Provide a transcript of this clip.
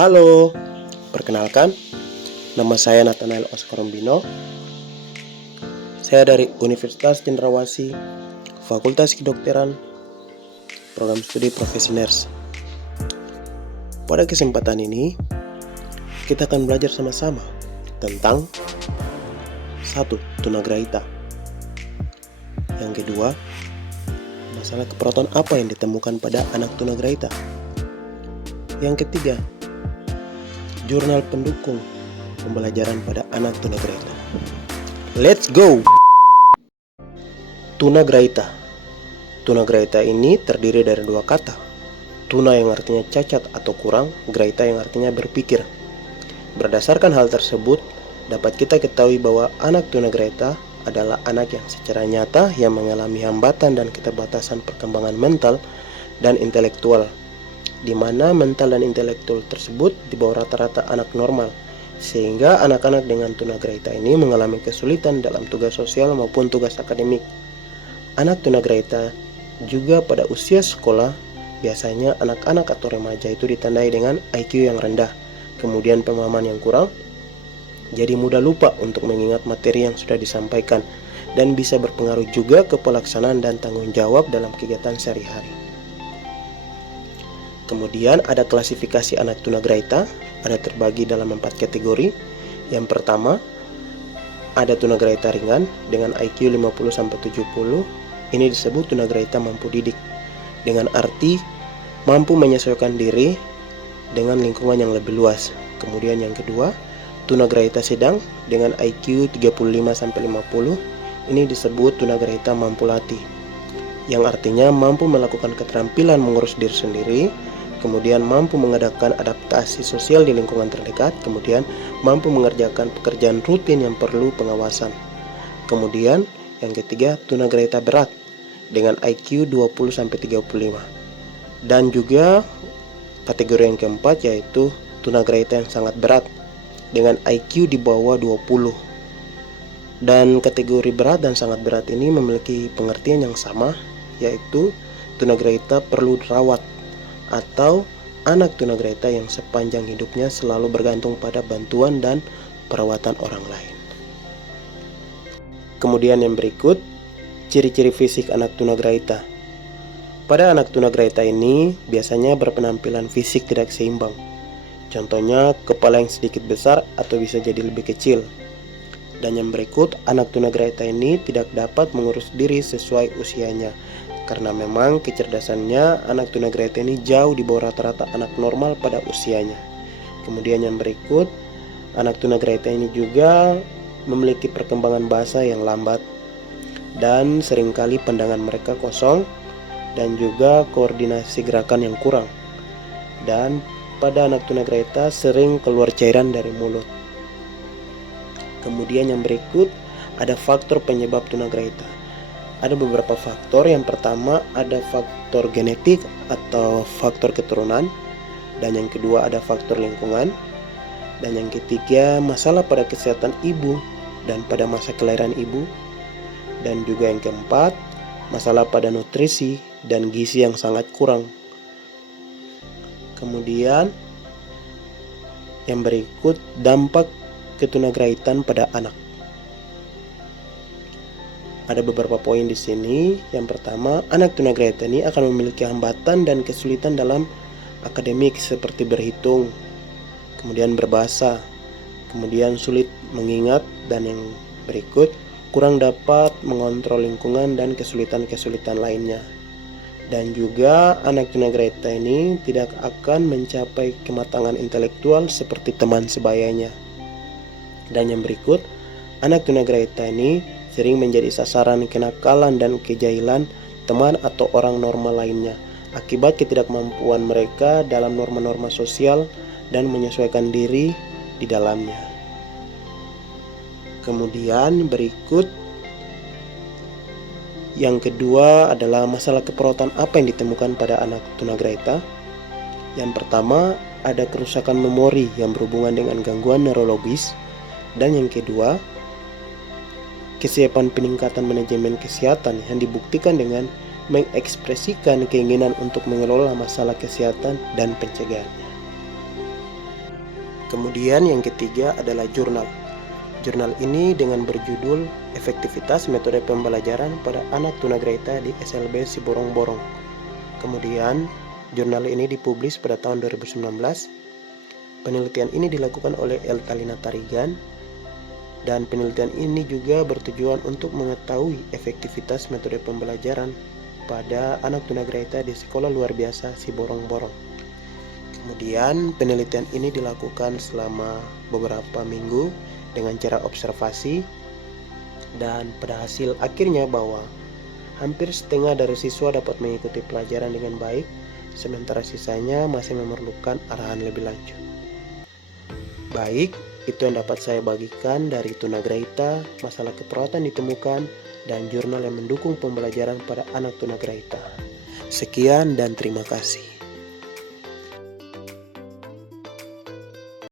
Halo, perkenalkan, nama saya Nathanael Oscar Rombino. Saya dari Universitas Cendrawasih, Fakultas Kedokteran, Program Studi Profesi Nurse. Pada kesempatan ini, kita akan belajar sama-sama tentang 1. Tunagrahita. Yang kedua, masalah keperawatan apa yang ditemukan pada anak tunagrahita. Yang ketiga, jurnal pendukung pembelajaran pada anak tunagrahita. Let's go! Tunagrahita. Tunagrahita ini terdiri dari dua kata. Tuna yang artinya cacat atau kurang, grahita yang artinya berpikir. Berdasarkan hal tersebut, dapat kita ketahui bahwa anak tunagrahita adalah anak yang secara nyata yang mengalami hambatan dan keterbatasan perkembangan mental dan intelektual, di mana mental dan intelektual tersebut di bawah rata-rata anak normal, sehingga anak-anak dengan tunagrahita ini mengalami kesulitan dalam tugas sosial maupun tugas akademik. Anak tunagrahita juga pada usia sekolah, biasanya anak-anak atau remaja itu ditandai dengan IQ yang rendah, kemudian pemahaman yang kurang, jadi mudah lupa untuk mengingat materi yang sudah disampaikan, dan bisa berpengaruh juga ke pelaksanaan dan tanggung jawab dalam kegiatan sehari-hari. Kemudian ada klasifikasi anak tunagrahita, ada terbagi dalam 4 kategori. Yang pertama, ada tunagrahita ringan dengan IQ 50-70. Ini disebut tunagrahita mampu didik, dengan arti mampu menyesuaikan diri dengan lingkungan yang lebih luas. Kemudian yang kedua, tunagrahita sedang dengan IQ 35-50. Ini disebut tunagrahita mampu latih, yang artinya mampu melakukan keterampilan mengurus diri sendiri, kemudian mampu mengadakan adaptasi sosial di lingkungan terdekat, kemudian mampu mengerjakan pekerjaan rutin yang perlu pengawasan. Kemudian yang ketiga, tunagrahita berat dengan IQ 20-35. Dan juga kategori yang keempat yaitu tunagrahita yang sangat berat dengan IQ di bawah 20. Dan kategori berat dan sangat berat ini memiliki pengertian yang sama, yaitu tunagrahita perlu dirawat atau anak tunagrahita yang sepanjang hidupnya selalu bergantung pada bantuan dan perawatan orang lain. Kemudian yang berikut, ciri-ciri fisik anak tunagrahita. Pada anak tunagrahita ini biasanya berpenampilan fisik tidak seimbang. Contohnya kepala yang sedikit besar atau bisa jadi lebih kecil. Dan yang berikut, anak tunagrahita ini tidak dapat mengurus diri sesuai usianya, karena memang kecerdasannya anak tunagrahita ini jauh di bawah rata-rata anak normal pada usianya. Kemudian yang berikut, anak tunagrahita ini juga memiliki perkembangan bahasa yang lambat, dan seringkali pandangan mereka kosong, dan juga koordinasi gerakan yang kurang. Dan pada anak tunagrahita sering keluar cairan dari mulut. Kemudian yang berikut, ada faktor penyebab tunagrahita. Ada beberapa faktor. Yang pertama ada faktor genetik atau faktor keturunan, dan yang kedua ada faktor lingkungan, dan yang ketiga masalah pada kesehatan ibu dan pada masa kelahiran ibu, dan juga yang keempat masalah pada nutrisi dan gizi yang sangat kurang. Kemudian yang berikut, dampak ketunagrahitan pada anak. Ada beberapa poin di sini. Yang pertama, anak tunagrahita ini akan memiliki hambatan dan kesulitan dalam akademik seperti berhitung, kemudian berbahasa, kemudian sulit mengingat, dan yang berikut, kurang dapat mengontrol lingkungan dan kesulitan-kesulitan lainnya. Dan juga anak tunagrahita ini tidak akan mencapai kematangan intelektual seperti teman sebayanya. Dan yang berikut, anak tunagrahita ini sering menjadi sasaran kenakalan dan kejahilan teman atau orang normal lainnya akibat ketidakmampuan mereka dalam norma-norma sosial dan menyesuaikan diri di dalamnya. Kemudian berikut, yang kedua adalah masalah keperawatan apa yang ditemukan pada anak tunagrahita. Yang pertama, ada kerusakan memori yang berhubungan dengan gangguan neurologis, dan yang kedua, kesiapan peningkatan manajemen kesehatan yang dibuktikan dengan mengekspresikan keinginan untuk mengelola masalah kesehatan dan pencegahannya. Kemudian yang ketiga adalah jurnal. Jurnal ini dengan berjudul Efektivitas Metode Pembelajaran pada Anak Tunagrahita di SLB Siborong-Borong. Kemudian jurnal ini dipublis pada tahun 2019. Penelitian ini dilakukan oleh Eltalina Tarigan, dan penelitian ini juga bertujuan untuk mengetahui efektivitas metode pembelajaran pada anak tunagrahita di Sekolah Luar Biasa Siborong-Borong. Kemudian penelitian ini dilakukan selama beberapa minggu dengan cara observasi, dan pada hasil akhirnya bahwa hampir setengah dari siswa dapat mengikuti pelajaran dengan baik, sementara sisanya masih memerlukan arahan lebih lanjut. Baik, itu yang dapat saya bagikan dari tunagrahita, masalah keperawatan ditemukan, dan jurnal yang mendukung pembelajaran pada anak tunagrahita. Sekian dan terima kasih.